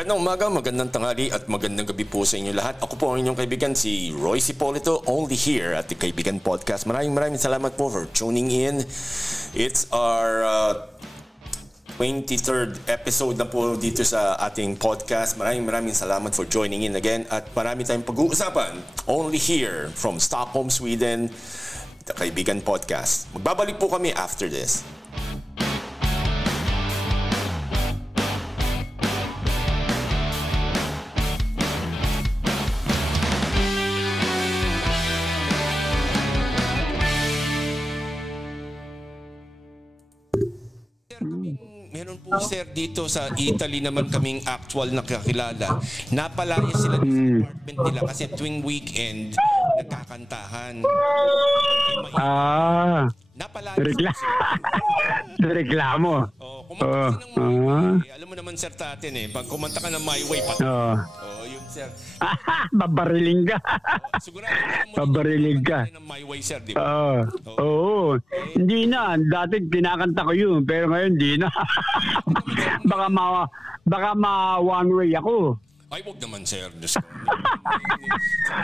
Magandang umaga, magandang tanghali at magandang gabi po sa inyo lahat. Ako po ang inyong kaibigan si Roy Cipolito, only here at the Kaibigan Podcast. Maraming salamat po for tuning in. It's our 23rd episode na po dito sa ating podcast. Maraming salamat for joining in again at marami tayong pag-uusapan only here from Stockholm, Sweden, the Kaibigan Podcast. Magbabalik po kami after this. Meron po sir dito sa Italy naman kaming actual na kakilala. Napalaya sila ng apartment nila kasi tuwing weekend nagkakantahan. Napalaya sila. Reklamo. Kumanta ka ng My Way. Alam mo naman sir natin pag kumanta ka ng My Way pati. Yun sir. Babariling ka. Sigurado babariling ka. Ng My Way sir, di ba? Oo. Hindi na. Dati kinakanta ko yun. Pero ngayon hindi na. baka ma one way ako. Ay, wag naman sir. Sabi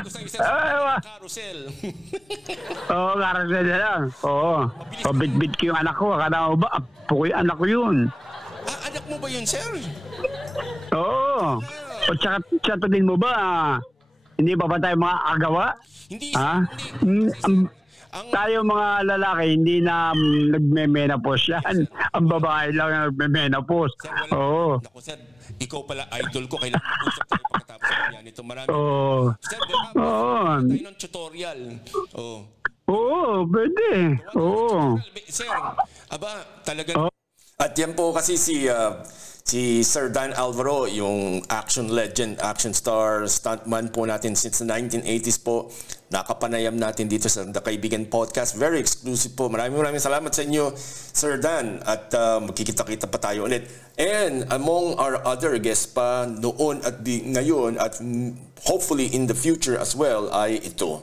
ko sa isa carousel. Carousel na lang. Pabit-bit ko yung anak ko. Akala mo ba? Apo ko yung anak ko yun. Anak mo ba yun sir? Oo. O tsaka din mo ba? Hindi pa ba tayo mga agawa? Hindi. Tayo mga lalaki, hindi na nagme-menopause yan. Ang babae lang ang nagme-menopause. Oo. Naku sir, ikaw pala idol ko. Kailangan mag-usap tayo pagkatapos niya nito. Marami. Sir, tayo ng tutorial. Oo, pwede. Oo. Sir, talaga. At yan po kasi si Sir Dan Alvaro, yung action legend, action star, stuntman po natin since the 1980s po. Nakapanayam natin dito sa The Kaibigan Podcast. Very exclusive po. Maraming salamat sa inyo, Sir Dan. At magkikita-kita pa tayo ulit. And among our other guests pa noon at ngayon at hopefully in the future as well ay ito.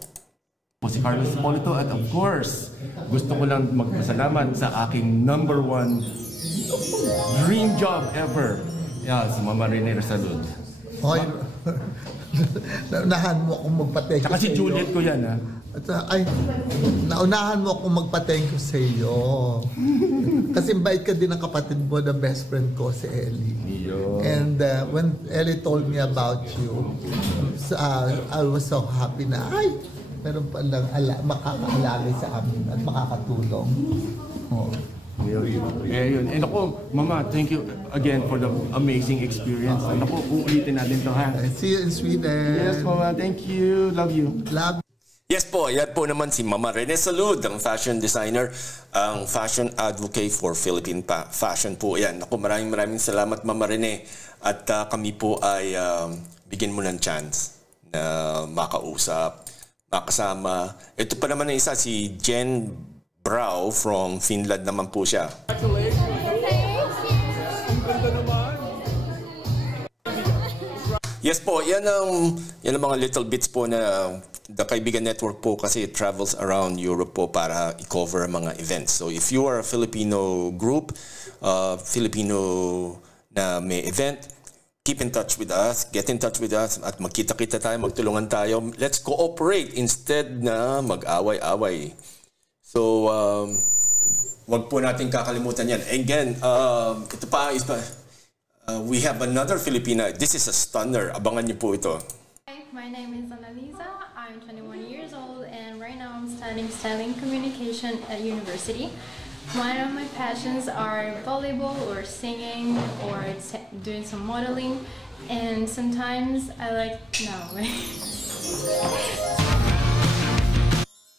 Si Carlos Cipolito at of course, gusto ko lang magpasalamat sa aking number one dream job ever. Si Mama Rene Salud. Hoy, naunahan mo akong magpa-thank you sa iyo. Kasi Juliet ko yan naunahan mo akong magpa-thank you sa iyo. Kasi bait ka din ng kapatid mo, the best friend ko, si Ellie. And when Ellie told me about you, I was so happy na, meron palang makakaalala sa amin at makakatulong. Yun. And ako, Mama, thank you again for the amazing experience. And ako, uulitin natin to See you in Sweden. Yes, Mama. Thank you. Love you. Yes po, yan po naman si Mama Rene Salud, ang fashion designer, ang fashion advocate for Philippine fashion po. Yan. Ako, maraming salamat Mama Rene. At kami po ay bigyan mo ng chance na makausap, makasama. Ito pa naman na isa, si Jen Brau from Finland naman po siya. Yes po, yan ang mga little bits po na The Kaibigan Network po kasi travels around Europe po para i-cover mga events. So if you are a Filipino group, Filipino na may event, keep in touch with us, get in touch with us at magkita-kita tayo, magtulungan tayo. Let's cooperate instead na mag-away-away. So, wag po natin kakalimutan yan. Again, ito pa is we have another Filipina. This is a stunner. Abangan niyo po ito. Hi, my name is Annalisa. I'm 21 years old and right now I'm studying styling communication at university. One of my passions are volleyball or singing or doing some modeling, and sometimes I like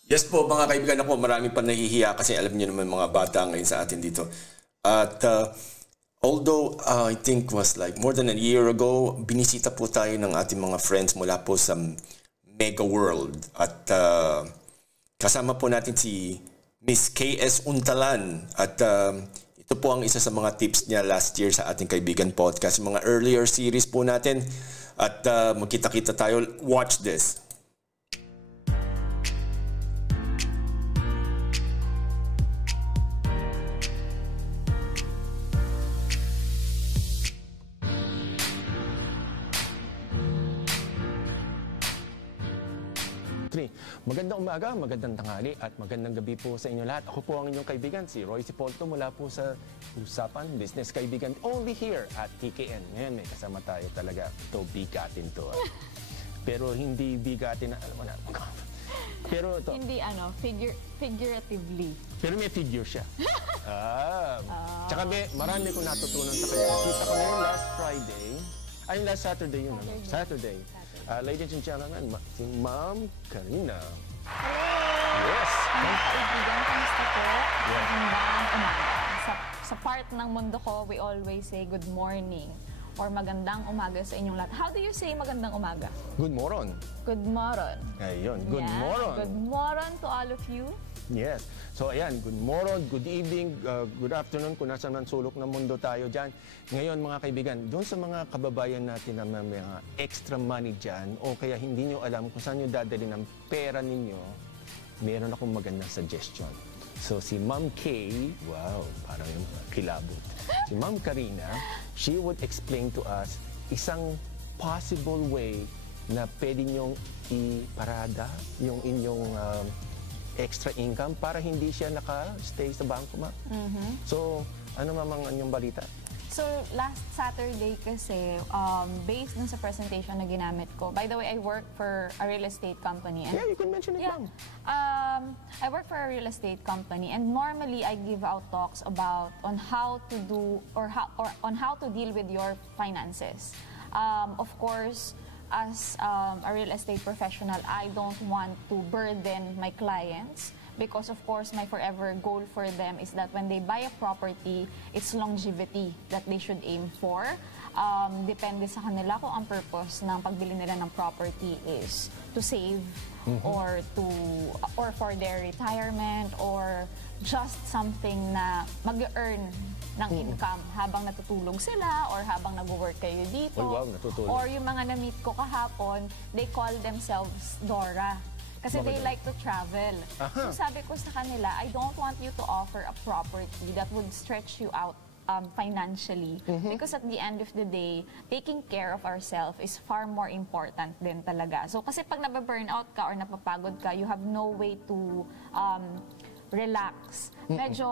Yes po mga kaibigan, ako marami pa nahihiya kasi alam niyo naman mga bata ngayon sa atin dito. At although I think was like more than a year ago, binisita po tayo ng ating mga friends mula po sa Mega World. At kasama po natin si Miss KS Untalan. At ito po ang isa sa mga tips niya last year sa ating Kaibigan Podcast. Mga earlier series po natin. At magkita-kita tayo. Watch this. 3. Magandang umaga, magandang tanghali at magandang gabi po sa inyo lahat. Ako po ang inyong kaibigan, si Roy Sipolto mula po sa Usapan Business Kaibigan only here at TKN. Ngayon may kasama tayo talaga. Ito, bigatin to. Pero hindi bigatin na, alam mo na. Pero ito. Hindi figuratively. Pero may figure siya. Tsaka marami ko natutunan sa kanya. Kita ko ngayon last Friday. Ay, last Saturday yun. Saturday. Ladies and gentlemen, si Ma'am Karina. Hello! Yes! Mga kaibigan, kamusta po? Magandang umaga. Sa part ng mundo ko, we always say good morning or magandang umaga sa inyong lahat. How do you say magandang umaga? Good morning. Good morning. Ayun, good Yeah. morning. Good morning to all of you. Yes. So ayan, good morning, good evening, good afternoon kung nasa man sulok ng mundo tayo dyan. Ngayon mga kaibigan, doon sa mga kababayan natin na may mga extra money dyan o kaya hindi nyo alam kung saan nyo dadali ng pera ninyo, meron akong magandang suggestion. So si Ma'am Kay, wow, parang yung kilabot. Si Ma'am Karina, she would explain to us isang possible way na pwede nyong iparada yung inyong extra income para hindi siya naka-stay sa bangko, ma. So, ano mamang anyong balita? So, last Saturday kasi, based dun sa presentation na ginamit ko, by the way, I work for a real estate company. And Yeah, you can mention it, ma'am. I work for a real estate company, and normally I give out talks about on how to do or on how to deal with your finances. Of course, as a real estate professional, I don't want to burden my clients because, of course, my forever goal for them is that when they buy a property, it's longevity that they should aim for. Depende sa kanila kung ang purpose ng pagbili nila ng property is to save or for their retirement or just something na mag-earn ng income habang natutulog sila or habang nag-work kayo dito. Oh, wow, natutulog. Or yung mga na-meet ko kahapon, they call themselves Dora. Kasi they like to travel. So sabi ko sa kanila, I don't want you to offer a property that would stretch you out financially. Because at the end of the day, taking care of ourselves is far more important din talaga. So kasi pag nababurnout ka or napapagod ka, you have no way to relax. Medyo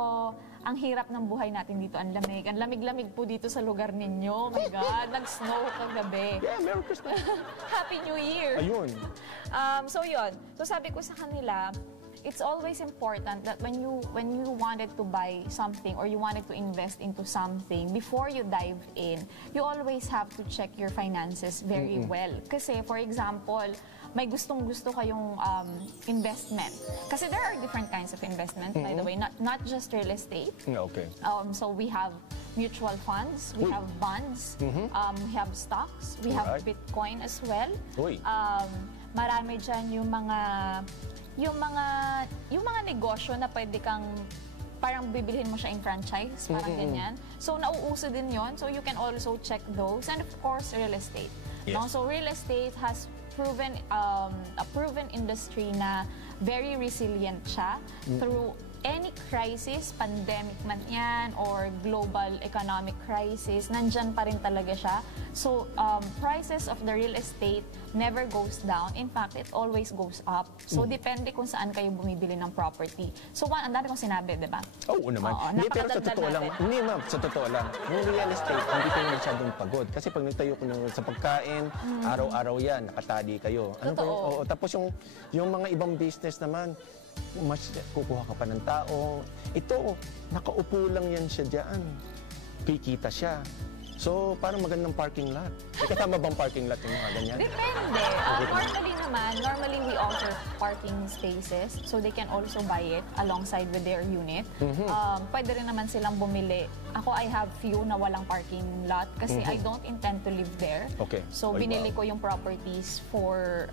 ang hirap ng buhay natin dito, ang lamig. Ang lamig-lamig po dito sa lugar ninyo. Oh my God, nag-snow kagabi. Yeah, Merry Christmas. Happy New Year! Ayun. So yun. So sabi ko sa kanila, it's always important that when you wanted to buy something or you wanted to invest into something, before you dive in, you always have to check your finances very well. Kasi for example, may gustong-gusto kayong investment. Kasi there are different kinds of investment, by the way, not just real estate. Okay. So we have mutual funds, we have bonds, we have stocks, we have Alright. Bitcoin as well. Uy. Marami dyan yung mga negosyo na pwede kang parang bibilhin mo siya in franchise, parang ganyan. So nauuso din yon. So you can also check those. And of course, real estate. Yes. No? So real estate has proven a proven industry na very resilient siya through any crisis, pandemic man yan, or global economic crisis, nandyan pa rin talaga siya. So, prices of the real estate never goes down. In fact, it always goes up. So, depende kung saan kayo bumibili ng property. So, ang dami kong sinabi, di ba? Oo naman. Oo, Hindi, pero sa napakadagdag totoo lang, natin. hindi ma'am, sa totoo lang, yung real estate, hindi kayo masyadong pagod. Kasi pag nagtayo ko sa pagkain, araw-araw yan, nakatali kayo. Ano pa Totoo. yung, oo, tapos yung mga ibang business naman, mas kukuha ka pa ng tao. Ito, nakaupo lang yan siya dyan. Kikita siya. So, parang magandang parking lot. Kasama bang parking lot yung mga ganyan? Depende. Normally we offer parking spaces so they can also buy it alongside with their unit. Pwede rin naman silang bumili. Ako, I have few na walang parking lot kasi I don't intend to live there. Okay. So, Ay, binili wow. ko yung properties for,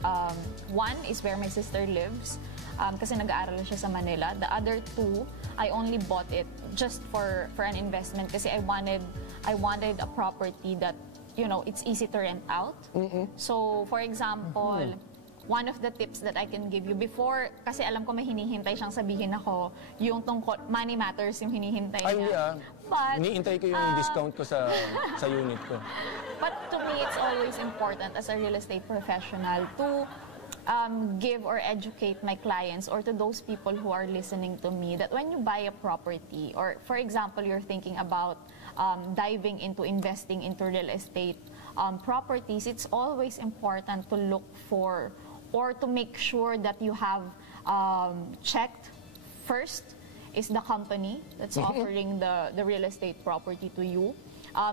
one is where my sister lives. Kasi nag-aaral siya sa Manila. The other two, I only bought it just for an investment kasi I wanted a property that, you know, it's easy to rent out. So, for example, one of the tips that I can give you before, kasi alam ko may hinihintay siyang sabihin ako, yung tungkol, money matters yung hinihintay Ay, niya. But, iniintay ko yung discount ko sa unit ko. But to me, it's always important as a real estate professional to give or educate my clients or to those people who are listening to me that when you buy a property, or for example, you're thinking about diving into investing into real estate properties, it's always important to look for or to make sure that you have checked first is the company that's offering the real estate property to you.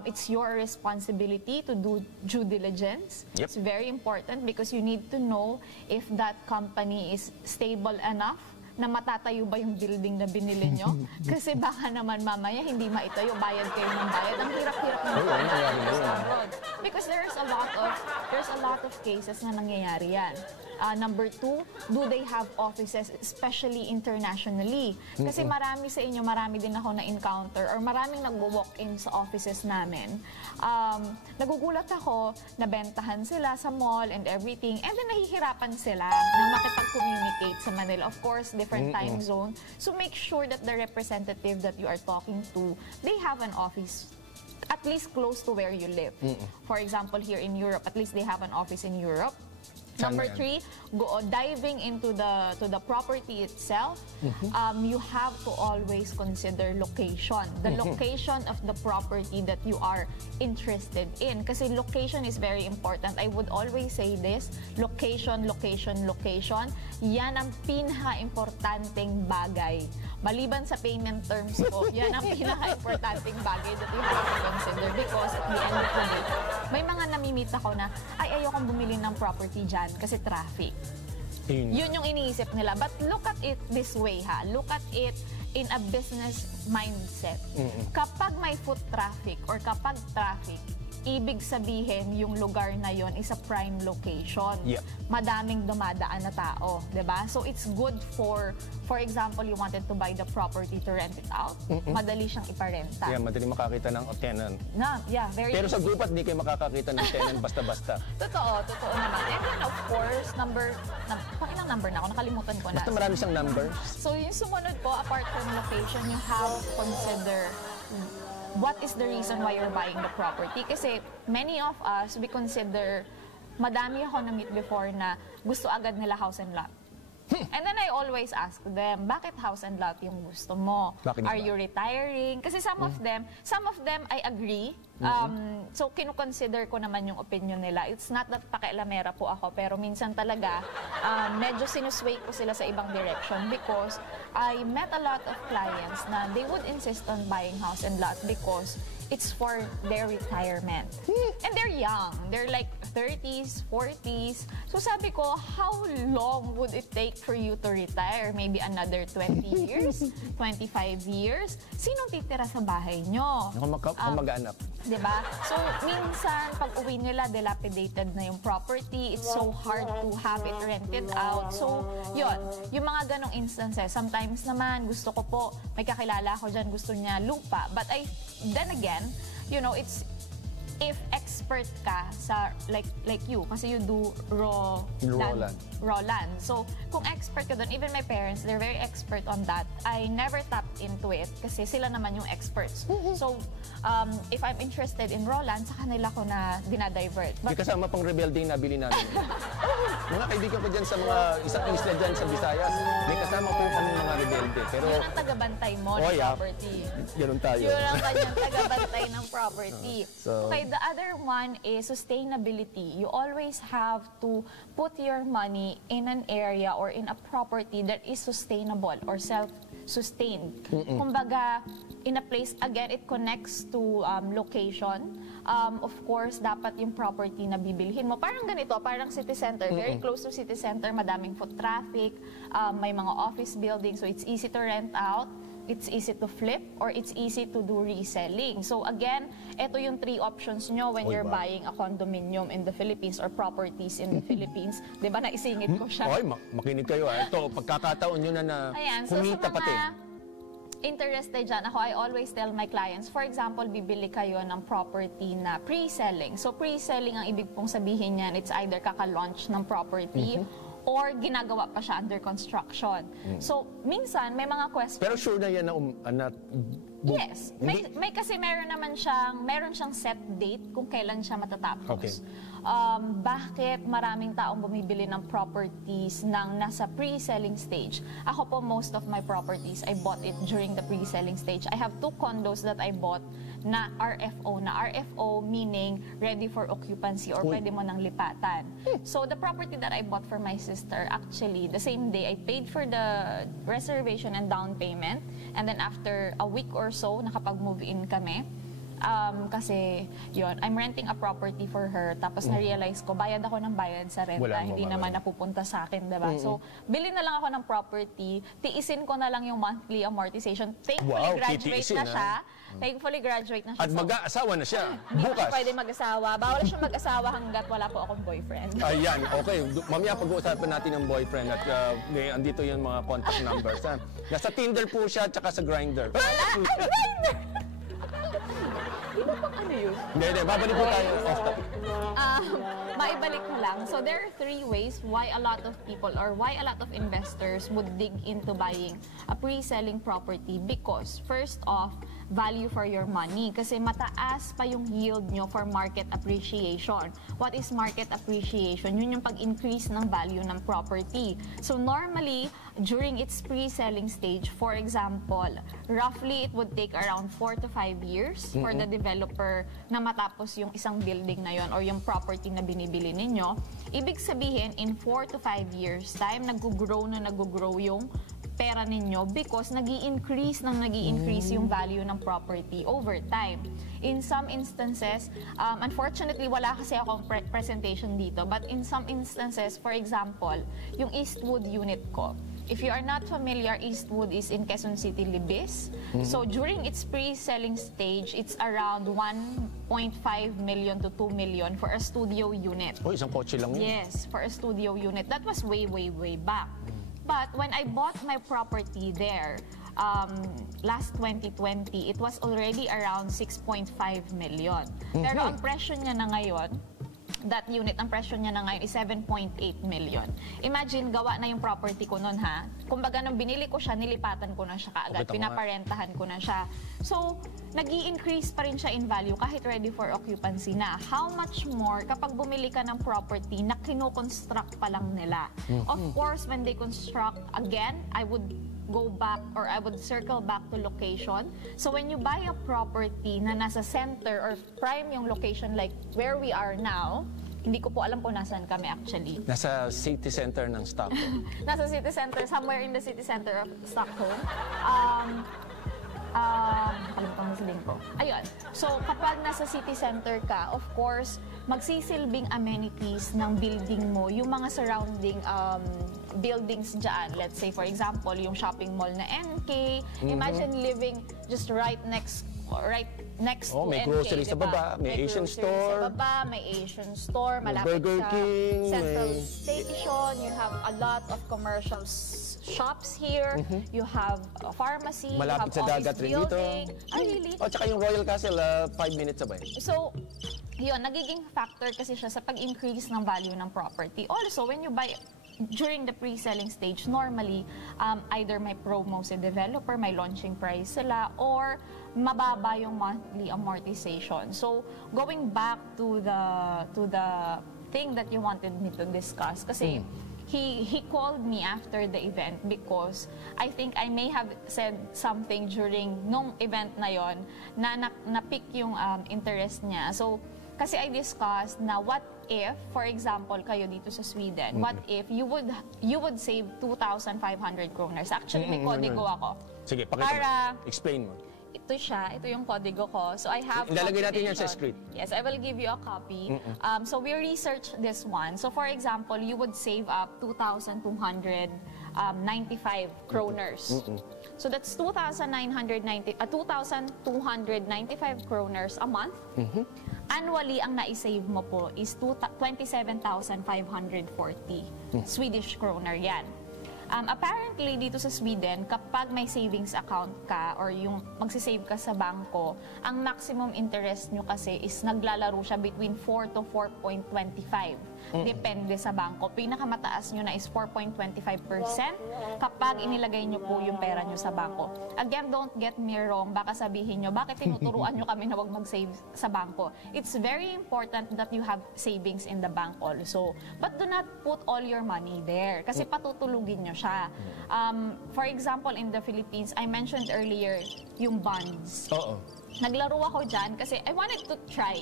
It's your responsibility to do due diligence. Yep. It's very important because you need to know if that company is stable enough na matatayo ba yung building na binili nyo. Kasi baka naman mamaya hindi maitayo, bayad kayo ng bayad. Ang hirap-hirap ng abroad. Because there's a lot of cases na nangyayari yan. Number 2, do they have offices, especially internationally? Kasi marami sa inyo, marami din ako na-encounter or maraming nag-walk-in sa offices namin. Nagugulat ako, nabentahan sila sa mall and everything, and then nahihirapan sila na makipag-communicate sa Manila. Of course, different time zone. So make sure that the representative that you are talking to, they have an office at least close to where you live. For example, here in Europe, at least they have an office in Europe. Number 3, diving into the property itself, you have to always consider location. The location of the property that you are interested in. Kasi location is very important. I would always say this, location, location, location. Yan ang pinaka-importanting bagay. Maliban sa payment terms ko, yan ang pinaka-importanting bagay that you have to consider because at the end of the day, may mga namimit ako na, ay ayokong bumili ng property dyan kasi traffic. Yun yung iniisip nila. But look at it this way, ha? Look at it in a business mindset. Kapag may foot traffic or kapag traffic, ibig sabihin yung lugar na yon is a prime location. Yep. Madaming dumadaan na tao, 'di ba? So it's good for example, you wanted to buy the property to rent it out. Madali siyang iparenta. Yeah, madali makakita ng tenant. Very Pero sa easy. gupat, hindi kayo makakakita ng tenant basta-basta. Totoo naman. And then of course, pakilang number na ako, nakalimutan ko na. Basta marami siyang numbers. So yung sumunod po, apart from location, you have to consider what is the reason why you're buying the property. Kasi many of us, we consider, madami ako na-meet before na gusto agad nila house and lot. And then I always ask them, bakit house and lot yung gusto mo? Bakit Are ba? you retiring? Kasi some of them I agree. So kinukonsider ko naman yung opinion nila. It's not that pakialamera po ako, pero minsan talaga medyo sinusway ko sila sa ibang direction because I met a lot of clients na they would insist on buying house and lot because it's for their retirement. And they're young. They're like 30s, 40s. So sabi ko, how long would it take for you to retire? Maybe another 20 years? 25 years? Sinong titira sa bahay nyo? Mag-anak. Diba? So, minsan, pag uwi nila, dilapidated na yung property. It's so hard to have it rented out. So, yun. Yung mga ganong instances, sometimes naman, gusto ko po, may kakilala ako dyan, gusto niya lupa. But then again, you know, it's if expert ka sa like you kasi you do raw land. So kung expert ka doon, even my parents, they're very expert on that. I never tapped into it kasi sila naman yung experts. So if I'm interested in raw land, sa kanila ko na dinadivert. May kasama pang rebelde yung nabili namin. Mga kaibigan ko dyan sa mga isang isla dyan sa Visayas, may kasama po kami mga rebelde. Pero yun ang tagabantay mo ng property. Ganun tayo. Yun ang kanyang tagabantay ng property. So, okay, the other one is sustainability. You always have to put your money in an area or in a property that is sustainable or self-sustained. Kumbaga, in a place, again, it connects to location. Of course, dapat yung property na bibilhin mo. Parang ganito, parang city center. Very close to city center, madaming foot traffic, may mga office buildings, so it's easy to rent out. It's easy to flip or it's easy to do reselling. So again, ito yung 3 options nyo when you're buying a condominium in the Philippines or properties in the Philippines. Di ba naisingit ko siya? Oy, makinig kayo. Ito, pagkakataon nyo na Ayan, so kumita sa mga pati. interested dyan, ako, I always tell my clients, for example, bibili kayo ng property na pre-selling. So pre-selling, ang ibig pong sabihin yan, it's either kaka-launch ng property or ginagawa pa siya under construction. So, minsan, may mga questions. Pero sure na yan na Yes. May kasi meron siyang set date kung kailan siya matatapos. Okay. Bakit maraming taong bumibili ng properties nang nasa pre-selling stage? Ako po, most of my properties, I bought it during the pre-selling stage. I have 2 condos that I bought na RFO. Na RFO meaning ready for occupancy or pwede mo nang lipatan. So the property that I bought for my sister, actually, the same day, I paid for the reservation and down payment. And then after a week or so, nakapag-move in kami. Kasi yun, I'm renting a property for her, tapos na-realize ko, bayad ako ng bayad sa renta, hindi naman napupunta sa akin, diba? So, bili na lang ako ng property, tiisin ko na lang yung monthly amortization. Thankfully, graduate na siya. Thankfully, graduate na siya. At mag-aasawa na siya, hindi bukas. na pwede mag-asawa. Bawal siya mag-asawa hanggat wala po akong boyfriend. Ayan, okay. Mamaya pag-uusapan natin ng boyfriend at andito yung mga contact numbers. Ha? Nasa Tinder po siya, tsaka sa Grindr. Grindr! Ano yun? Hindi, babalik po tayo. Maibalik ko lang. So there are 3 ways why a lot of people or why a lot of investors would dig into buying a pre-selling property, because first off, value for your money. Kasi mataas pa yung yield nyo for market appreciation. What is market appreciation? Yun yung pag-increase ng value ng property. So normally, during its pre-selling stage, for example, roughly it would take around 4 to 5 years for the developer na matapos yung isang building na yon or yung property na binibili ninyo. Ibig sabihin, in 4 to 5 years time, nag-grow yung pera ninyo because nag-i-increase yung value ng property over time. In some instances, unfortunately, wala kasi akong presentation dito, but in some instances, for example, yung Eastwood unit ko, if you are not familiar, Eastwood is in Quezon City, Libis. So during its pre-selling stage, it's around 1.5 million to 2 million for a studio unit. Oh, isang kotse lang yun. Yes, for a studio unit. That was way back. But when I bought my property there, last 2020, it was already around 6.5 million. Pero ang presyo niya na ngayon, that unit, ang presyo niya na ngayon is 7.8 million. Imagine, gawa na yung property ko nun, ha? Kumbaga, nung binili ko siya, nilipatan ko na siya kaagad, pinaparentahan ko na siya. So, nag-i-increase pa rin siya in value kahit ready for occupancy na. How much more kapag bumili ka ng property na kino-construct pa lang nila? Of course, when they construct, again, I would go back or I would circle back to location. So when you buy a property na nasa center or prime yung location like where we are now, hindi ko po alam kung nasaan kami actually. Nasa city center ng Stockholm. Nasa city center, somewhere in the city center of Stockholm. Nakalimutan mo sabihin ko. Ayun. So, kapag nasa city center ka, of course, magsisilbing amenities ng building mo, yung mga surrounding buildings dyan. Let's say, for example, yung shopping mall na NK. Imagine living just right next to may NK, grocery diba? sa baba, may Asian store. Sa baba, may Asian store, malapit Burger sa King, Central Station. You have a lot of commercial shops here. You have a pharmacy. Malapit you have sa dagat rin dito. Really? O, tsaka yung Royal Castle, 5 minutes away. So, yun, nagiging factor kasi siya sa pag-increase ng value ng property. Also, when you buy during the pre-selling stage, normally, either may promo sa developer, may launching price sila, or mababa yung monthly amortization. So, going back to the thing that you wanted me to discuss, kasi he called me after the event because I think I may have said something during nung event na yon na na-pick yung interest niya. So, kasi I discussed na what if, for example, kayo dito sa Sweden, what if you would save 2,500 kroners? Actually, may kodigo ako. Sige, pakita mo. Explain mo. Ito yung kodigo ko. So I have Ilalagay natin yan sa screen. Yes, I will give you a copy. So we researched this one. So for example, you would save up 2,295 kroners. So that's 2,295 kroners a month. Annually, ang na-save mo po is 27,540 Swedish kroner yan. Apparently, dito sa Sweden, kapag may savings account ka or yung magsisave ka sa bangko, ang maximum interest nyo kasi is naglalaro siya between 4 to 4.25. Depende sa bangko. Pinakamataas nyo na is 4.25% kapag inilagay nyo po yung pera nyo sa bangko. Again, don't get me wrong. Baka sabihin nyo, bakit tinuturuan nyo kami na huwag mag-save sa bangko? It's very important that you have savings in the bank also. But do not put all your money there kasi patutulugin nyo siya. For example, in the Philippines, I mentioned earlier yung bonds. Oo. Naglaro ako dyan kasi I wanted to try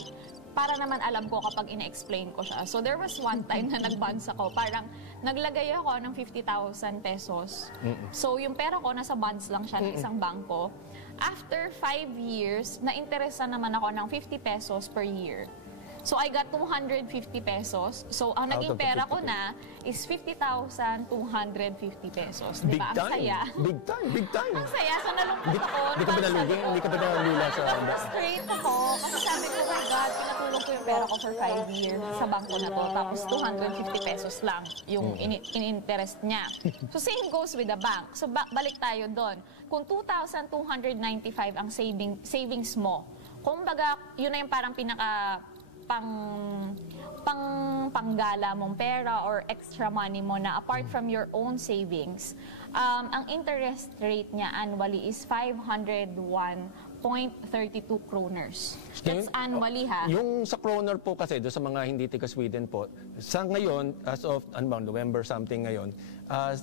para naman alam ko kapag ina-explain ko siya. So there was one time na nag-bonds ako. Parang naglagay ako ng 50,000 pesos. So yung pera ko nasa bonds lang siya ng isang bangko. After 5 years, na-interesa naman ako ng 50 pesos per year. So I got 250 pesos. So ang naging pera ko na is 50,250 pesos. Di ba? Ang saya. Big time, big time. Ang saya. So nalungkot ako. Hindi ka ba nalugin? Hindi ka ba nalula sa... Straight ako. Kasi sabi ko, my God, pinatulong ko yung pera ko for 5 years sa bangko na to. Tapos 250 pesos lang yung in-interest niya. So same goes with the bank. So balik tayo doon. Kung 2,295 ang savings mo, kumbaga, yun na yung parang panggala mong pera or extra money mo na apart from your own savings, ang interest rate niya annually is 501.32 kroners. That's annually, ha? Yung sa kroner po kasi, doon sa mga hindi tiga Sweden po, sa ngayon, as of November something ngayon,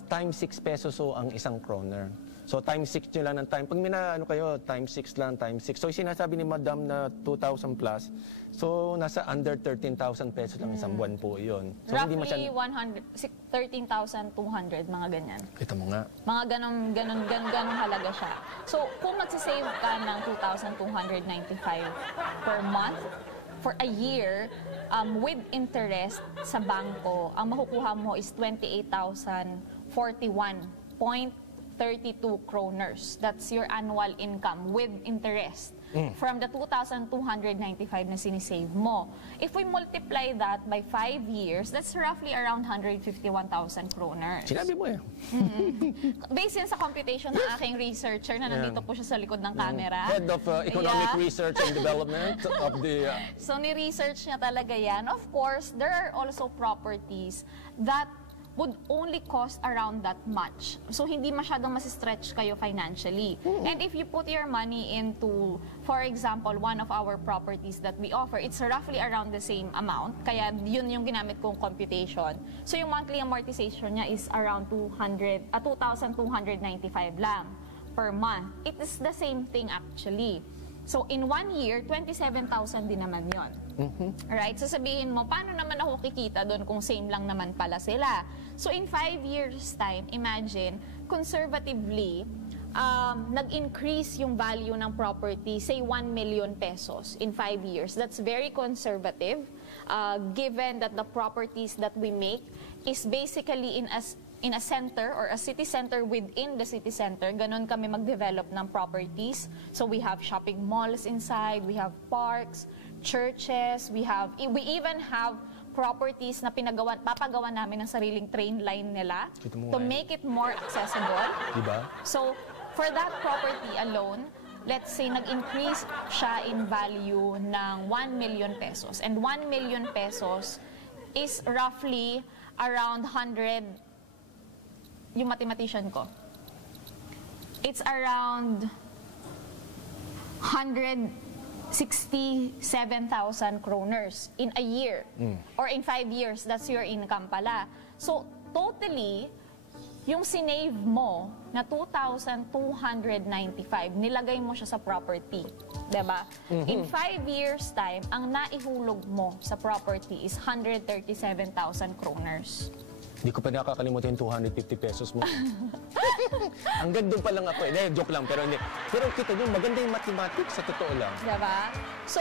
times 6 pesos so ang isang kroner. So times 6 nyo lang ng time. Pag kayo, times 6 lang, times 6. So sinasabi ni Madam na 2,000 plus. So nasa under 13,000 pesos lang isang buwan po yun. So, roughly 13,200, mga ganyan. Kita mo nga. Mga ganon halaga siya. So kung magsisave ka ng 2,295 per month, for a year, with interest sa bangko, ang makukuha mo is 28,041.32 kroners. That's your annual income with interest from the 2,295 na sinisave mo. If we multiply that by 5 years, that's roughly around 151,000 kroners. Sinabi mo eh. Based sa computation ng aking researcher na nandito po siya sa likod ng camera. Head of Economic Research and Development of the... So, ni-research niya talaga yan. Of course, there are also properties that would only cost around that much. So, hindi masyadong masistretch kayo financially. And if you put your money into, for example, one of our properties that we offer, it's roughly around the same amount. Kaya yun yung ginamit kong computation. So, yung monthly amortization niya is around 2,295 lang per month. It is the same thing actually. So, in 1 year, 27,000 din naman yon. Right? So, sabihin mo, paano naman ako kikita doon kung same lang naman pala sila? So, in 5 years' time, imagine, conservatively, nag-increase yung value ng property, say 1 million pesos in 5 years. That's very conservative, given that the properties that we make is basically in a center or a city center within the city center. Ganon kami mag-develop ng properties. So we have shopping malls inside, we have parks, churches, we even have properties na papagawa namin ng sariling train line nila to make it more accessible. Diba? So for that property alone, let's say nag-increase siya in value ng 1 million pesos. And 1 million pesos is roughly around 100, yung mathematician ko, it's around 167,000 kroners in a year. Or in 5 years, that's your income pala. So, totally, yung sinave mo na 2,295, nilagay mo siya sa property. Diba? In 5 years' time, ang naihulog mo sa property is 137,000 kroners. Hindi ko pa nakakalimutan yung 250 pesos mo. Hanggang doon pa lang ako. Joke lang, pero hindi. Pero kita nyo, maganda yung mathematics sa totoo lang. Diba? So,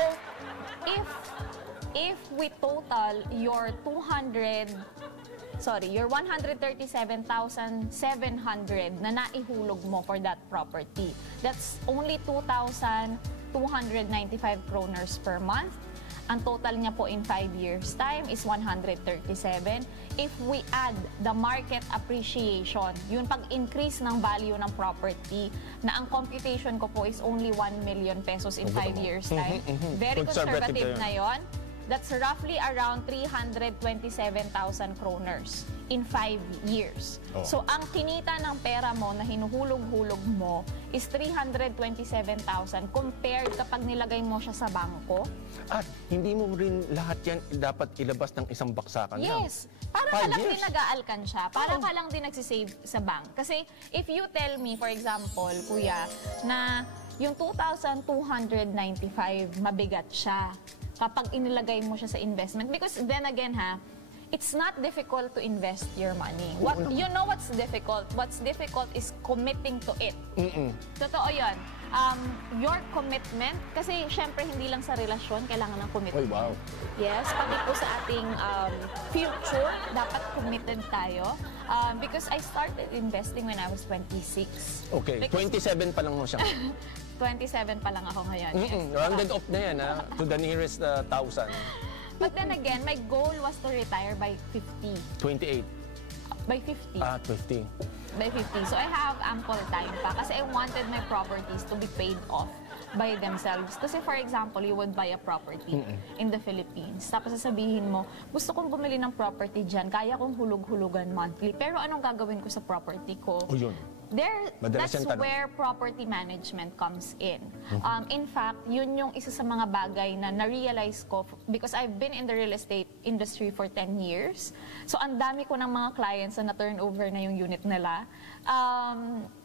if we total your 137,700 na naihulog mo for that property, that's only 2,295 kroners per month. Ang total niya po in 5 years' time is 137. If we add the market appreciation, yung pag-increase ng value ng property, na ang computation ko po is only 1 million pesos in 5 years' time. Very conservative na yon. That's roughly around 327,000 kroners in 5 years. Oh. So, ang kinita ng pera mo na hinuhulog-hulog mo is 327,000 compared kapag nilagay mo siya sa bangko. At hindi mo rin lahat yan dapat ilabas ng isang baksakan lang. Yes. Para ka lang din nag-aalkan siya. Para ka lang din nagsisave sa bank. Kasi if you tell me, for example, kuya, na yung 2,295 mabigat siya kapag inilagay mo siya sa investment. Because then again it's not difficult to invest your money. You know what's difficult? What's difficult is committing to it. Totoo yun. Your commitment, kasi syempre hindi lang sa relasyon, kailangan ng commitment. Oy, wow. Yes, pati po sa ating future, dapat committed tayo. Because I started investing when I was 26. Okay, Because 27 pa lang mo siya. 27 pa lang ako ngayon. Yes. Rounded off na yan, to the nearest 1,000. But then again, my goal was to retire by 50. 28. By 50. 50. By 50. So I have ample time pa kasi I wanted my properties to be paid off by themselves. Kasi for example, you would buy a property in the Philippines. Tapos sasabihin mo, gusto kong bumili ng property dyan, kaya kong hulug-hulugan monthly. Pero anong gagawin ko sa property ko? O yun. Madalas That's yan tanong. where property management comes in. In fact, yun yung isa sa mga bagay na na-realize ko because I've been in the real estate industry for 10 years. So, ang dami ko ng mga clients na na-turnover na yung unit nila.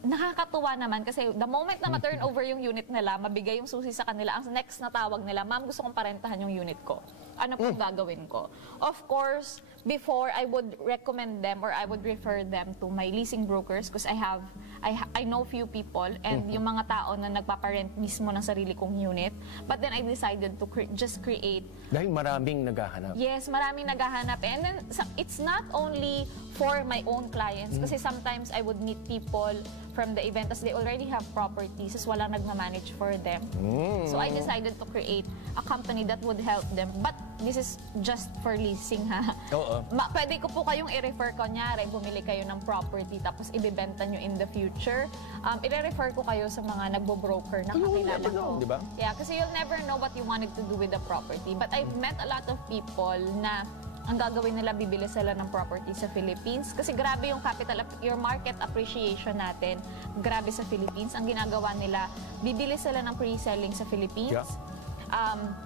Nakakatuwa naman kasi the moment na ma-turnover yung unit nila, mabigay yung susi sa kanila, ang next na tawag nila, ma'am, gusto kong parentahan yung unit ko. Ano pong gagawin ko? Of course, before I would recommend them or I would refer them to my leasing brokers because I know few people and yung mga tao na nagpaparent mismo ng sarili kong unit. But then I decided to just create. Dahil maraming naghahanap. Yes, maraming naghahanap. And then it's not only for my own clients kasi sometimes I would meet people from the event as they already have properties as walang nagmamanage for them. So I decided to create a company that would help them. But this is just for leasing Oo. Pwede ko po kayong i-refer, kunyari, bumili kayo ng property tapos ibibenta nyo in the future. I-refer ko kayo sa mga nagbo-broker na kakilala ko. Di ba? Yeah, kasi you'll never know what you wanted to do with the property. But I've met a lot of people na ang gagawin nila, bibili sila ng property sa Philippines. Kasi grabe yung your market appreciation natin. Grabe sa Philippines. Ang ginagawa nila, bibili sila ng pre-selling sa Philippines. Yeah.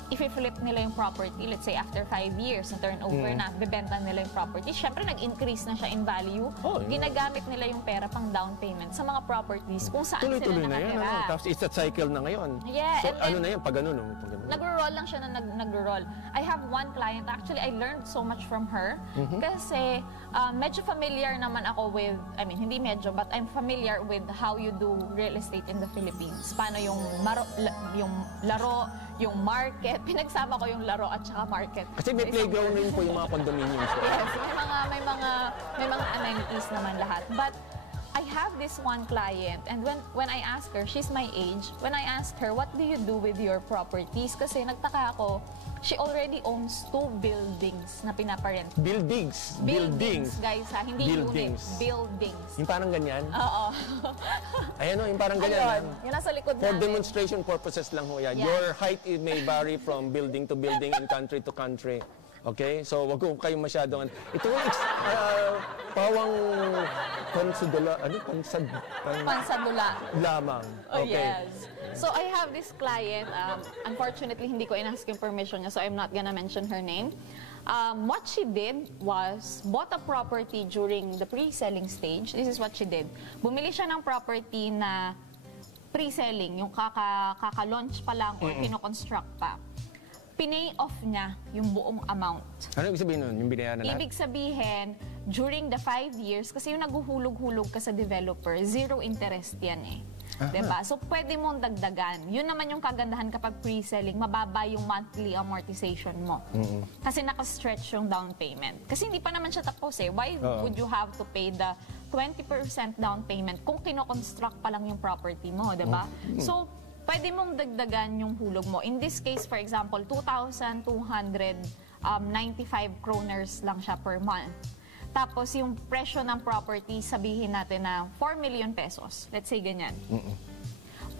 If-flip nila yung property, let's say after 5 years, na turnover na, bebenta nila yung property. Siyempre, nag-increase na siya in value. Ginagamit nila yung pera pang down payment sa mga properties kung saan Tuloy-tuloy sila na yan. nakatira. Tapos it's a cycle na ngayon. Yeah, So, and then, ano na yan? Pag ganun. nag-roll lang siya na nag-roll. I have one client, actually, I learned so much from her. Kasi medyo familiar naman ako with, hindi medyo, but I'm familiar with how you do real estate in the Philippines. Paano yung laro, yung market. Pinagsama ko yung laro at saka market. Kasi may playground rin po yung mga condominiums. Yes, may mga amenities naman lahat. But I have this one client and when I ask her, she's my age, when I ask her, what do you do with your properties? Kasi nagtaka ako, she already owns 2 buildings na pinaparent. Buildings, guys hindi Buildings. units. Buildings. Yung parang ganyan? Oo. Ayan o, yung parang ganyan. Ayun, yung nasa likod For namin. demonstration purposes lang ho yan. Yeah. Your height it may vary from building to building and country to country. Okay? So, wag ko kayong masyadong... Ito yung pawang pansadula... Pansadula. Lamang. Oh, Okay. yes. So, I have this client. Unfortunately, hindi ko inask yung permission niya, so I'm not gonna mention her name. What she did was bought a property during the pre-selling stage. This is what she did. Bumili siya ng property na pre-selling, yung kaka-launch pa lang or kino-construct pa. Pinay off niya yung buong amount. Ano ibig sabihin nun? Yung binayaran na lahat? Ibig sabihin, during the 5 years, kasi yung naguhulog-hulog ka sa developer, 0 interest yan eh. Diba? So, pwede mong dagdagan. Yun naman yung kagandahan kapag pre-selling, mababa yung monthly amortization mo. Kasi naka-stretch yung down payment. Kasi hindi pa naman siya tapos eh. Why would you have to pay the 20% down payment kung kino-construct pa lang yung property mo, diba? So, pwede mong dagdagan yung hulog mo. In this case, for example, 2,295 kroners lang siya per month. Tapos yung presyo ng property, sabihin natin na 4 million pesos. Let's say ganyan.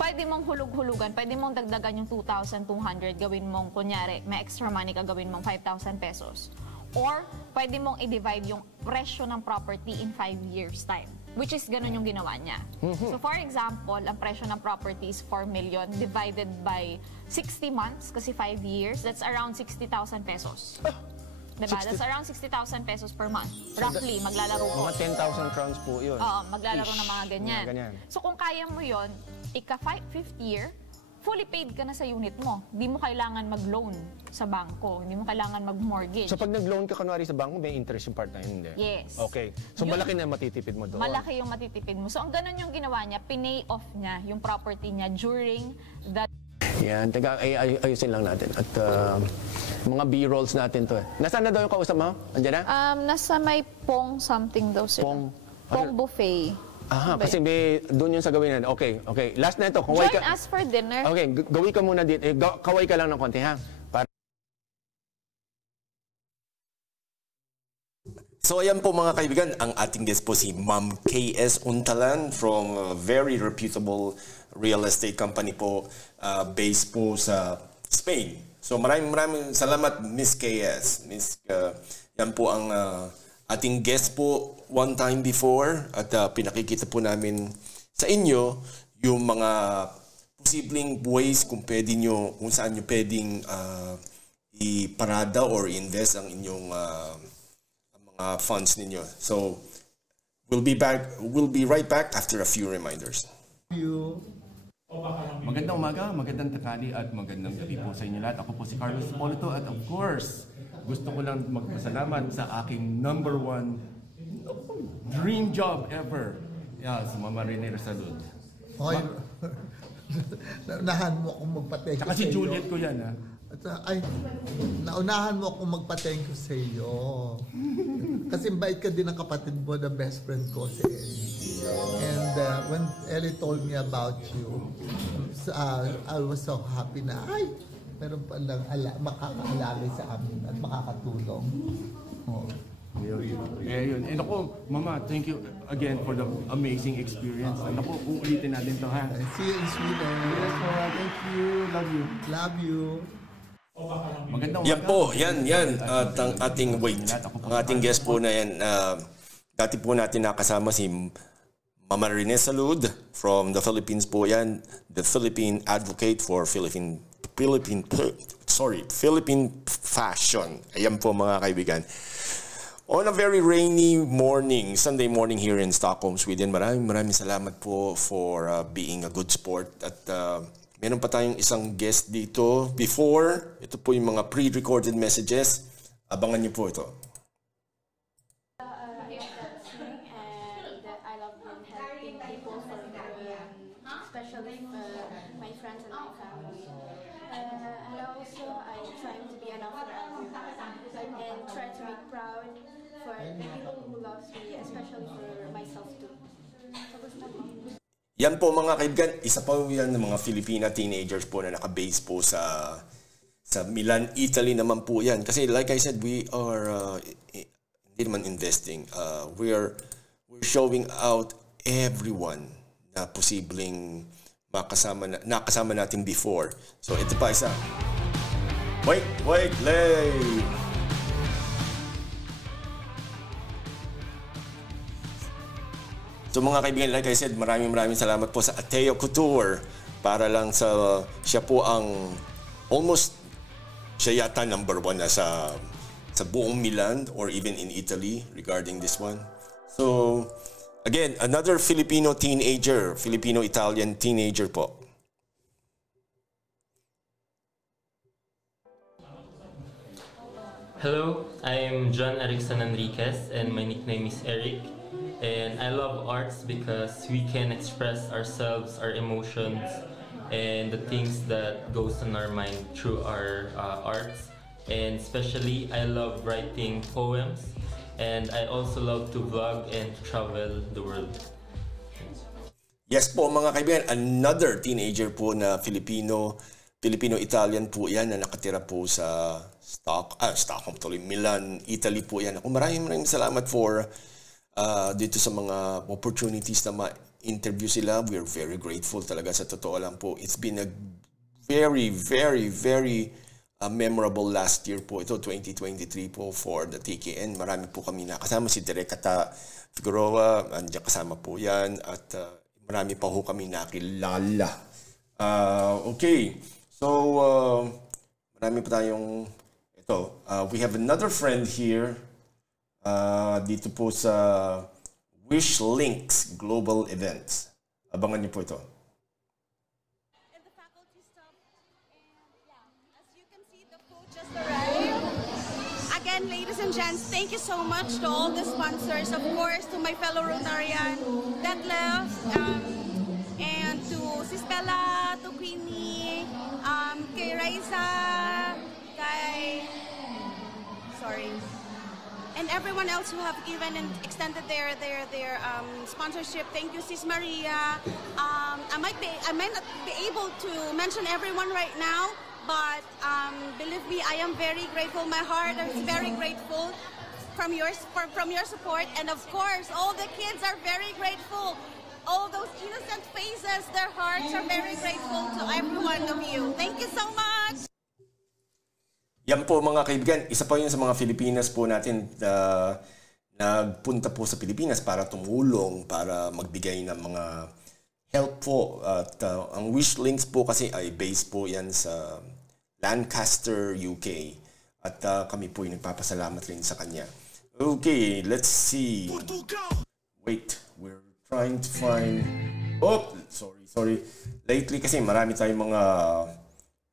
pwede mong hulug-hulugan, pwede mong dagdagan yung 2,200, gawin mong, kunyari, may extra money ka, gawin mong 5,000 pesos. Or, pwede mong i-divide yung presyo ng property in 5 years' time. Which is ganun yung ginawa niya. So, for example, ang presyo ng property is 4 million divided by 60 months, kasi 5 years, that's around 60,000 pesos. Diba? That's around 60,000 pesos per month. Roughly, maglalaro po. Mga 10,000 crowns po yun. Oo, maglalaro ng mga ganyan. Mga ganyan. So, kung kaya mo yun, ika-5th year, fully paid ka na sa unit mo. Hindi mo kailangan mag-loan sa bangko. Hindi mo kailangan mag-mortgage. So pag nag-loan ka kunwari sa bangko, may interest yung part na yun, hindi? Yes. Okay. So malaki na matitipid mo doon. Malaki yung matitipid mo. So ang ganun yung ginawa niya, pinay off niya yung property niya during that. Yan, teka, ayusin lang natin. At mga B-rolls natin to. Nasaan na daw yung kausap mo? Andiyan na? Nasa may Pong something daw sila. Pong buffet. Aha, kasi may doon yung sa gawin natin. Okay, okay. Last na ito. Kaway Join us for dinner. Okay, gawin ka muna dito. Kaway ka lang ng konti, ha? So ayan po mga kaibigan, ang ating guest po si Ma'am KS Untalan from a very reputable real estate company po based po sa Spain. So maraming salamat Miss KS. Yan po ang ating guest po one time before at pinakikita po namin sa inyo yung mga posibleng ways kung saan nyo pwedeng iparada or invest ang inyong funds ninyo. So we'll be right back after a few reminders. Magandang umaga, magandang tanghali at magandang gabi po sa inyo lahat. Ako po si Carlos Polito at of course, gusto ko lang magpasalamat sa aking #1 dream job ever. Si Mama Rene Salud. Okay. Naunahan mo akong magpa-thank you Tsaka si Juliet ko yan, ha? Ay, naunahan mo akong magpa-thank you sa iyo. Kasi bait ka din ng kapatid mo, the best friend ko, si Ellie. And when Ellie told me about you, I was so happy na, meron pa lang makakaalala sa amin at makakatulong. Oh. Yun. And ako, Mama, thank you again for the amazing experience. And ako, uulitin natin to, ha? See you in Sweden. Yes, Mama. Thank you. Love you. Love you. Magandang Yan po, yan. At ang ating guest po na yan, dati po natin nakasama si Mama Rene Salud from the Philippines po yan, the Philippine advocate for Philippine fashion. Ayan po mga kaibigan. On a very rainy morning, Sunday morning here in Stockholm, Sweden, maraming salamat po for being a good sport. At meron pa tayong isang guest dito before. Ito po yung mga pre-recorded messages. Abangan niyo po ito. I love helping people, especially my friends and my family. And also, I try to be enough for everyone and try to make proud for the people who loves me, especially for myself too. Yan po mga kaibigan, isa pa yan ng mga Filipina teenagers po na naka-base po sa Milan, Italy naman po yan. Kasi like I said, we are hindi naman investing. We're showing out everyone na posibleng nakasama natin before. So ito pa isa. Wait, lay! So mga kaibigan, like I said, maraming salamat po sa Ateo Couture para lang siya po ang siya yata #1 na sa buong Milan or even in Italy regarding this one. So again, another Filipino-Italian teenager po. Hello, I'm John Erickson Enriquez and my nickname is Eric. And I love arts because we can express ourselves, our emotions, and the things that goes on our mind through our arts. And especially, I love writing poems, and I also love to vlog and travel the world. Yes po mga kaibigan, another teenager po na Filipino-Italian po yan na nakatira po sa Stockholm, Milan, Italy po yan. Ako maraming salamat for dito sa mga opportunities na ma-interview sila. We are very grateful talaga, sa totoo lang po. It's been a very, very, very memorable last year po. Ito, 2023 po for the TKN. Marami po kami nakasama. Si Direk Kata Figueroa, andiyan kasama po yan. At marami pa po kami nakilala. Okay. So, marami pa tayong ito. We have another friend here. Dito po sa Wish Links Global Events. Abangan niyo po ito. And the faculty staff, and as you can see, the food just arrived. Again, ladies and gents, thank you so much to all the sponsors, of course, to my fellow Rotarian, Detlef, and to Sis Bella, to Queenie, kay Raisa, and everyone else who have given and extended their sponsorship. Thank you, Sis Maria. I might not be able to mention everyone right now, but believe me, I am very grateful. My heart is very grateful from your support, and of course, all the kids are very grateful. All those innocent faces, their hearts are very grateful to every one of you. Thank you so much. Yan po mga kaibigan, isa pa yun sa mga Filipinas po natin na nagpunta po sa Pilipinas para tumulong, para magbigay ng mga help po. At ang Wish Links po kasi ay based po yan sa Lancaster, UK. At kami po yung nagpapasalamat rin sa kanya. Okay, let's see. Wait, we're trying to find... Oh, sorry. Lately kasi marami tayong mga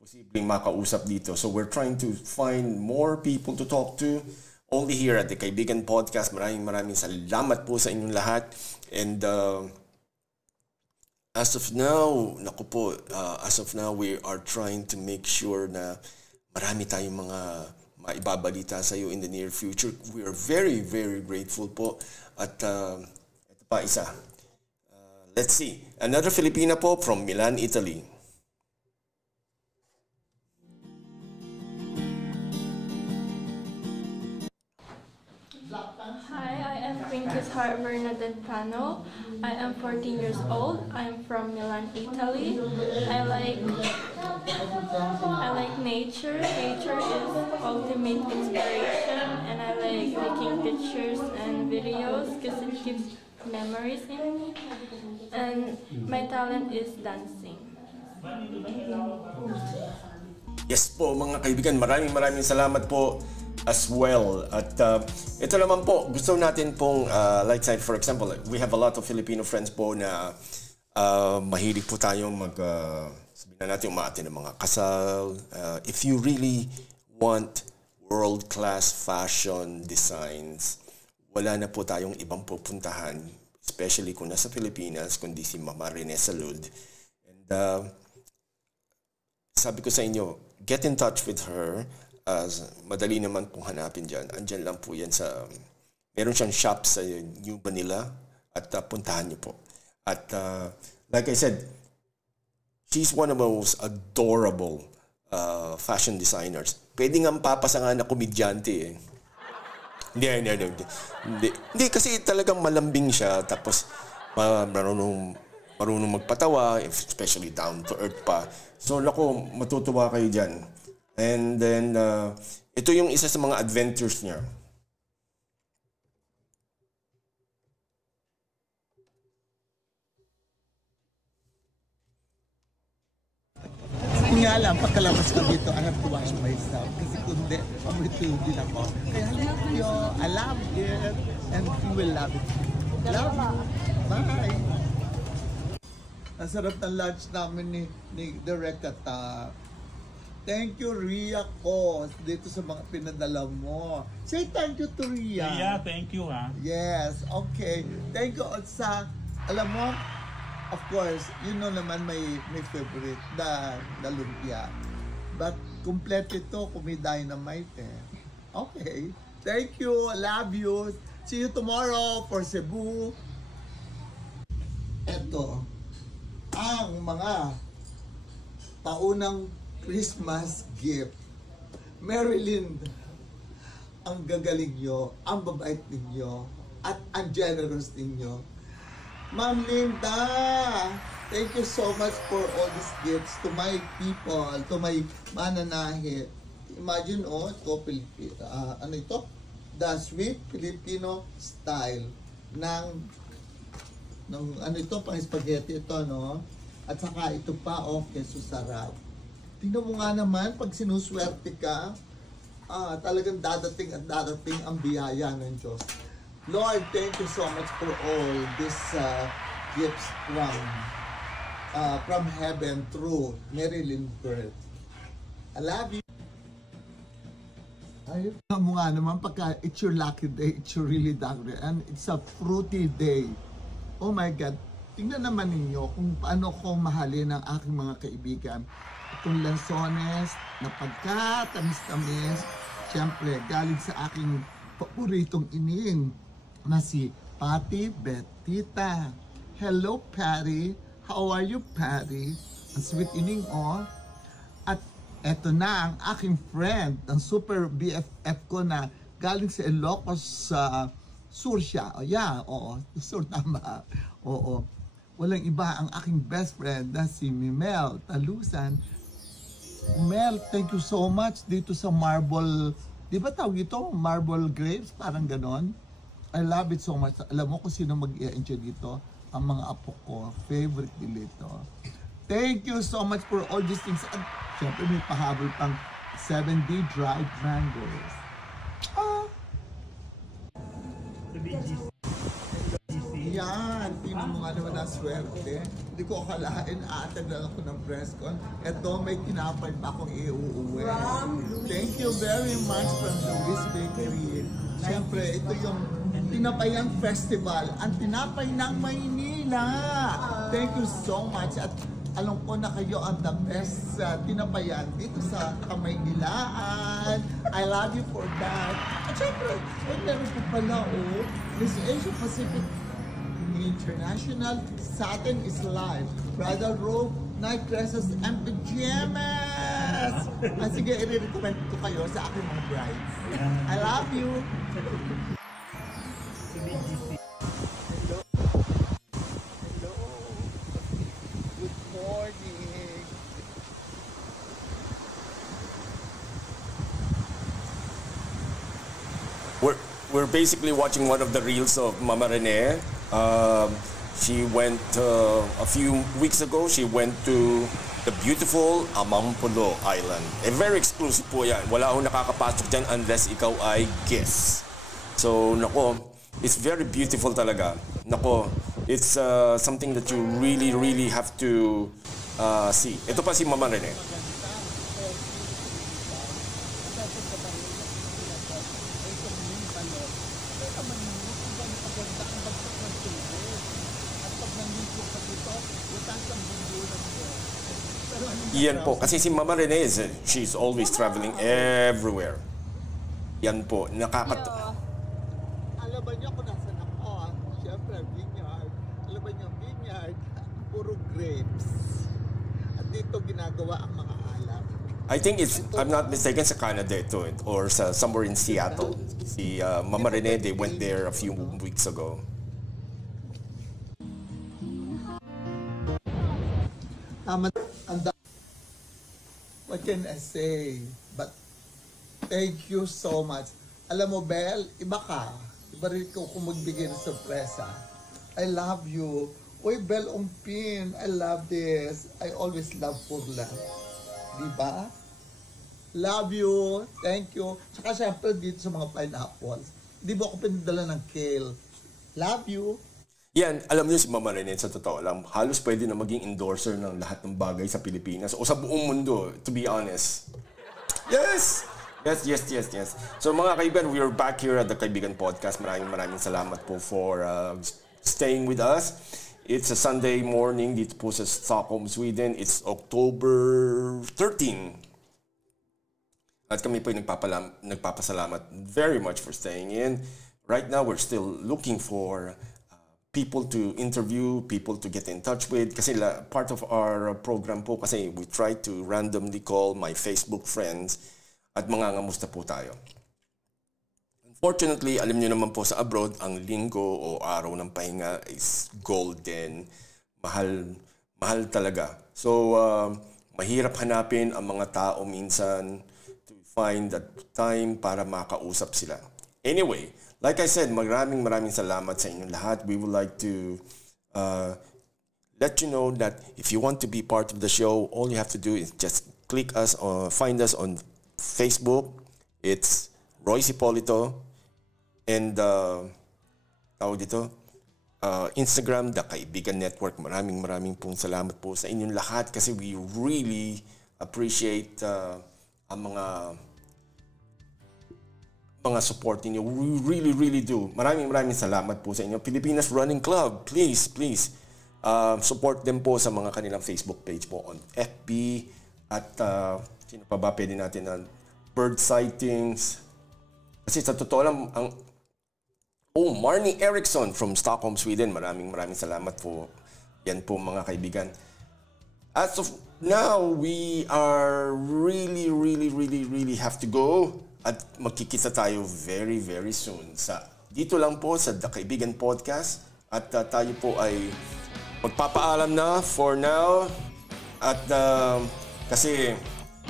posibleng makausap dito. So we're trying to find more people to talk to. Only here at the Kaibigan Podcast. Maraming salamat po sa inyong lahat. And as of now, we are trying to make sure na marami tayong mga maibabalita sa iyo in the near future. We are very, very grateful po. At ito pa isa. Let's see. Another Filipina po from Milan, Italy. Princess Heart Bernadette Pano. I am 14 years old. I am from Milan, Italy. I like nature. Nature is ultimate inspiration, and I like making pictures and videos because it keeps memories in me. And my talent is dancing. Yes po mga kaibigan, maraming salamat po as well. At ito naman po, gusto natin pong, like for example, we have a lot of Filipino friends po na mahilig po tayong sabihin na natin umaatin ng mga kasal. If you really want world-class fashion designs, wala na po tayong ibang pupuntahan, especially kung nasa Pilipinas, kundi si Mama Rene Salud. And sabi ko sa inyo, get in touch with her. Madali naman pong hanapin dyan. Andyan lang po yan sa... Meron siyang shop sa New Manila at puntahan niyo po. At like I said, she's one of the most adorable fashion designers. Pwede nga papasa nga na komedyante eh. Hindi kasi talagang malambing siya, tapos marunong magpatawa, especially down to earth pa. So naku, matutuwa kayo dyan. And then, ito yung isa sa mga adventures niya. Kung nga lang, pagkalabas ko dito, I have to wash myself. Kasi kundi, pamrito din ako. Kaya I love it. And you will love it. Love you. Bye. Ang sarap ng lunch namin ni Direk Kata. Thank you, Ria ko, dito sa mga pinadala mo. Say thank you to Ria. Ria, thank you, ha? Yes, okay. Thank you sa, alam mo, of course, you know naman may favorite, the lumpia. But, kompleto ito kung may dynamite eh. Okay. Thank you, love you. See you tomorrow for Cebu. Ito, ang mga paunang Christmas gift. Marilyn, ang gagaling nyo, ang babait ninyo. at ang generous ninyo. Ma'am Linda, thank you so much for all these gifts to my people, to my mananahe. Imagine, ito, ano ito? The sweet Filipino style ng ano ito, pang spaghetti ito, no? At saka ito pa, keso sarap. Tingnan mo nga naman, pag sinuswerte ka, talagang dadating at dadating ang biyaya ng Diyos. Lord, thank you so much for all these gifts from heaven through Marilyn Bird. I love you. Ayun mo nga naman, pagka it's your lucky day, it's your really lucky day, and it's a fruity day. Oh my God, tingnan naman ninyo kung paano ko mahalin ang aking mga kaibigan. Itong lansones na pagkatamis-tamis, siyempre galing sa aking paboritong ining na si Patty Betita. Hello Patty, how are you Patty? Ang sweet ining At eto na ang aking friend, ang super BFF ko na galing sa Ilocos sa Sur siya. Sur tama. Oo. Walang iba ang aking best friend na si Mimel Talusan. Mel, thank you so much dito sa Marble, di ba tawag ito? Marble Grapes, parang ganon. I love it so much. Alam mo kung sino mag-i-enjoy dito? Ang mga apo ko. Favorite nila ito. Thank you so much for all these things. At syempre may pahabol pang 7-day dried mangoes. Yan, tingnan mo nga naman ang swerte. Hindi ko akalain, aataglan ako ng press con. Eto, may tinapay pa akong iuuwi. Thank you very much from Louis Bakery. Siyempre, ito yung Tinapayang Festival, ang tinapay ng Maynila. Thank you so much. At alam ko na kayo ang the best tinapayan dito sa Kamaynilaan. I love you for that. At syempre, meron po pala Miss Asia Pacific International Satin is Live, bridal robe, night dresses, and pajamas. Sige, i-recommend ko kayo sa aking mga brides. I love you. Hello. Hello. Good morning. We're basically watching one of the reels of Mama Rene. She went a few weeks ago. She went to the beautiful Amampulo Island. Very exclusive po yan. Wala akong nakakapasok dyan unless ikaw ay guest. So, nako, it's very beautiful talaga. Nako, it's something that you really, really have to see. Ito pa si Mama Rene. Yan po. Kasi si Mama Rene, she's always traveling everywhere. Yan po. Alam ba niyo kung nasan ako? Siyempre, vineyard. Alam ba niyo, vineyard, puro grapes. At dito ginagawa ang mga alak. I think it's, I'm not mistaken, sa Canada ito. Or sa somewhere in Seattle. Si Mama Rene, they went there a few weeks ago. What can I say? But thank you so much. Alam mo, Bel, iba ka. Iba rin ko kung magbigay ng sorpresa. I love you. Uy, Bel Umpin, I love this. I always love Purla. Diba? Love you. Thank you. Saka syempre dito sa mga pineapples. Di ba ako pinadala ng kale? Love you. Yan, alam niyo si Mama Rene, sa totoo lang, halos pwede na maging endorser ng lahat ng bagay sa Pilipinas o sa buong mundo, to be honest. Yes! Yes. So mga kaibigan, we are back here at the Kaibigan Podcast. Maraming salamat po for staying with us. It's a Sunday morning dito po sa Stockholm, Sweden. It's October 13. At kami po nagpapasalamat very much for staying in. Right now, we're still looking for people to interview, people to get in touch with. Kasi part of our program po, kasi we try to randomly call my Facebook friends at mga ngamusta po tayo. Fortunately, alam nyo naman po sa abroad, ang linggo o araw ng pahinga is golden. Mahal talaga. So, mahirap hanapin ang mga tao minsan to find that time para makausap sila. Anyway, like I said, maraming salamat sa inyong lahat. We would like to let you know that if you want to be part of the show, all you have to do is just click us or find us on Facebook. It's Royce Hipolito. And tawag dito, Instagram, The Kaibigan Network. Maraming pong salamat po sa inyong lahat kasi we really appreciate ang mga support niyo. We really do. Maraming salamat po sa inyo. Pilipinas Running Club, please support them po sa mga kanilang Facebook page po on FB at sino pa ba pwede natin na bird sightings. Kasi sa totoo lang, Marnie Eriksson from Stockholm, Sweden. Maraming salamat po. Yan po mga kaibigan. As of now, we are really have to go. At magkikita tayo very soon. Dito lang po sa The Kaibigan Podcast. At tayo po ay magpapaalam na for now. At kasi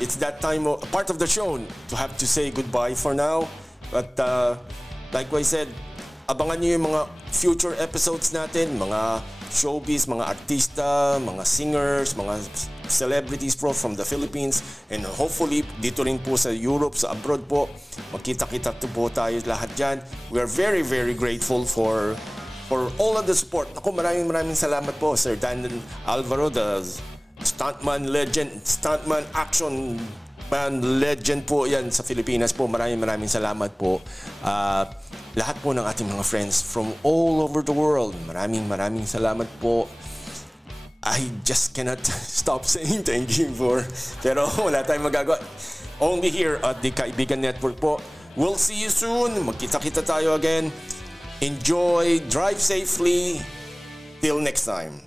it's that time, part of the show, to have to say goodbye for now. But like I said, abangan niyo yung mga future episodes natin, mga showbiz, mga artista, mga singers, mga celebrities from the Philippines, and hopefully dito rin po sa Europe, sa abroad po, magkita-kita po tayo lahat dyan. We are very grateful for all of the support. Ako, maraming salamat po, Sir Dan Alvaro, the stuntman legend, stuntman action man legend po yan sa Pilipinas po. Maraming salamat po. Lahat po ng ating mga friends from all over the world. Maraming salamat po. I just cannot stop saying thank you pero wala tayong magagawa. Only here at the Kaibigan Network po. We'll see you soon. Magkita-kita tayo again. Enjoy, drive safely. Till next time.